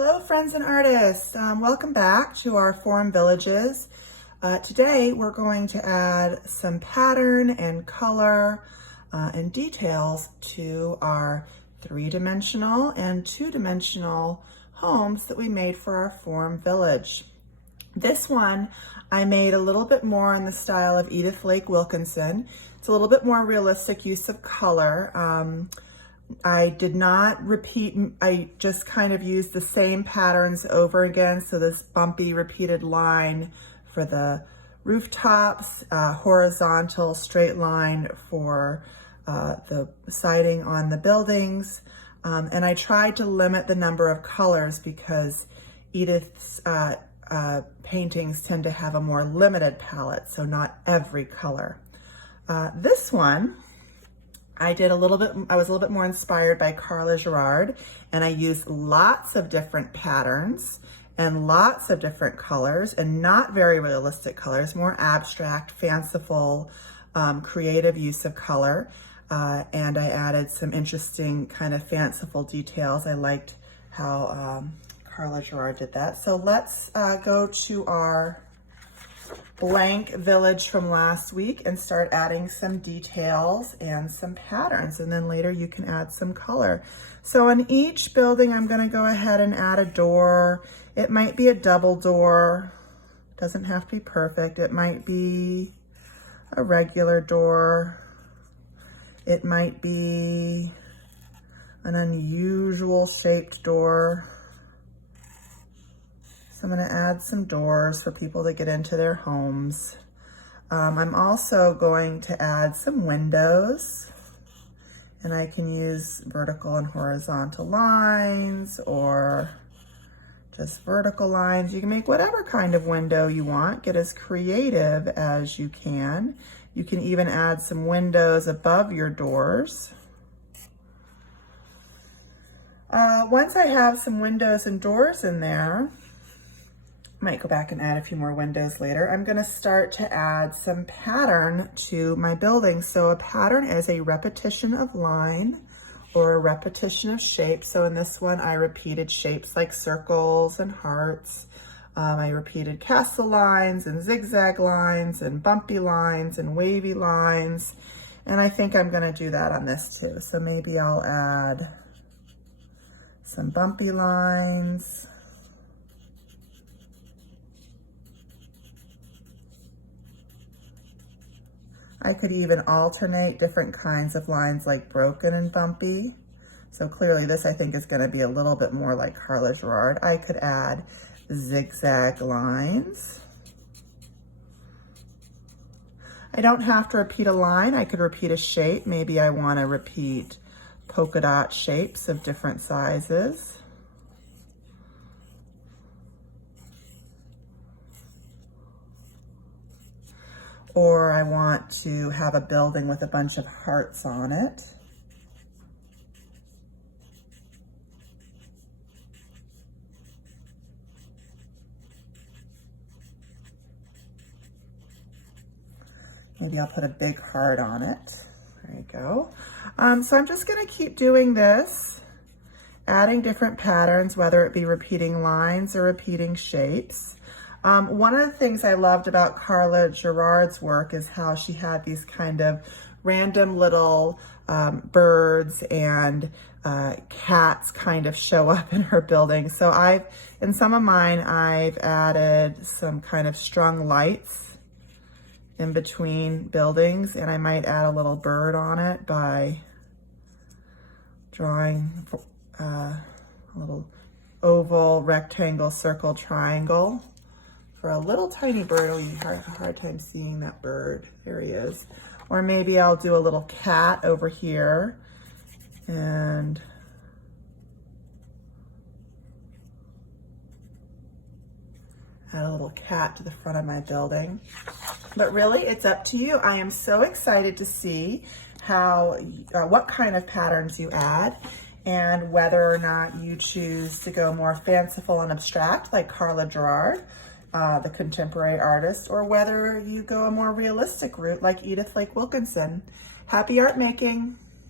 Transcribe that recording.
Hello friends and artists, welcome back to our Form Villages. Today we're going to add some pattern and color and details to our 3-dimensional and 2-dimensional homes that we made for our Form Village. This one I made a little bit more in the style of Edith Lake Wilkinson. It's a little bit more realistic use of color. I did not repeat, I just kind of used the same patterns over again. So this bumpy repeated line for the rooftops, horizontal straight line for the siding on the buildings. And I tried to limit the number of colors because Edith's paintings tend to have a more limited palette, so not every color. This one, I was a little bit more inspired by Carla Gerard, and I used lots of different patterns and lots of different colors, and not very realistic colors, more abstract, fanciful, creative use of color. And I added some interesting kind of fanciful details. I liked how Carla Gerard did that. So let's go to our blank village from last week and start adding some details and some patterns, and then later you can add some color. So in each building I'm going to go ahead and add a door. It might be a double door, doesn't have to be perfect. It might be a regular door. It might be an unusual shaped door. So I'm going to add some doors for people to get into their homes. I'm also going to add some windows, and I can use vertical and horizontal lines or just vertical lines. You can make whatever kind of window you want. Get as creative as you can. You can even add some windows above your doors. Once I have some windows and doors in there, might go back and add a few more windows later. I'm going to start to add some pattern to my building. So a pattern is a repetition of line or a repetition of shape. So in this one, I repeated shapes like circles and hearts. I repeated castle lines and zigzag lines and bumpy lines and wavy lines. And I think I'm going to do that on this too. So maybe I'll add some bumpy lines. I could even alternate different kinds of lines like broken and bumpy. So clearly this I think is going to be a little bit more like Carla Gerard. I could add zigzag lines. I don't have to repeat a line. I could repeat a shape. Maybe I want to repeat polka dot shapes of different sizes. Or I want to have a building with a bunch of hearts on it. Maybe I'll put a big heart on it. There you go. So I'm just going to keep doing this, adding different patterns, whether it be repeating lines or repeating shapes. One of the things I loved about Carla Gerard's work is how she had these kind of random little birds and cats kind of show up in her building. So in some of mine, I've added some kind of strung lights in between buildings, and I might add a little bird on it by drawing a little oval, rectangle, circle, triangle. For a little tiny bird, oh, you have a hard time seeing that bird. There he is. Or maybe I'll do a little cat over here and add a little cat to the front of my building. But really, it's up to you. I am so excited to see what kind of patterns you add, and whether or not you choose to go more fanciful and abstract like Carla Gerard, the contemporary artist, or whether you go a more realistic route like Edith Lake Wilkinson. Happy art making!